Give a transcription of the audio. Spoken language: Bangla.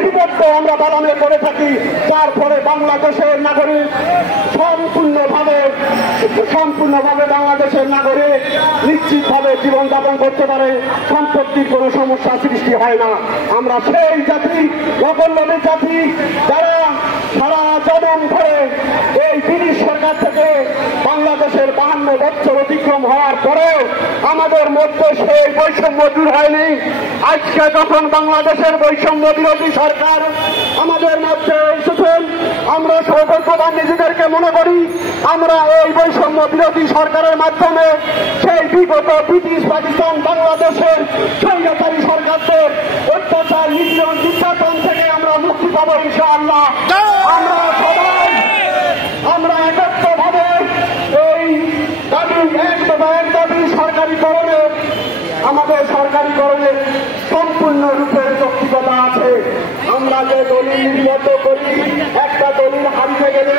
লিপিবদ্ধ আমরা পালনে করে থাকি, যার ফলে বাংলাদেশের নাগরিক সম্পূর্ণভাবে বাংলাদেশের নাগরিক নিশ্চিতভাবে জীবনযাপন করতে পারে, সম্পত্তির কোনো সমস্যা সৃষ্টি হয় না। আমরা সেই জাতি, অবলম্বী জাতি, যারা সারা জনম ধরে এই ব্রিটিশ সরকার থেকে বাংলাদেশের 52 বছর অতিক্রম হওয়ার পরেও আমাদের মধ্যে সেই বৈষম্য দূর হয়নি। আজকে যখন বাংলাদেশের বৈষম্য বিরোধী সরকার আমাদের মধ্যে এসেছেন, আমরা সৌভাগ্যবান নিজেদেরকে মনে করি। আমরা এই বৈষম্য বিরোধী সরকারের মাধ্যমে সেই বিগত ব্রিটিশ পাকিস্তান বাংলাদেশের স্বৈরাচারী সরকারদের অত্যাচার, নিপীড়ন, নির্যাতন থেকে আমরা মুক্তি পাবো ইনশাআল্লাহ। আমরা একত্রভাবে এই দাবি সরকারিকরণে, আমাদের সরকারিকরণের সম্পূর্ণরূপে যৌক্তিকতা আছে। আমরা যে দলিল লিপিবদ্ধ করি, একটা দলিল হারিয়ে গেলে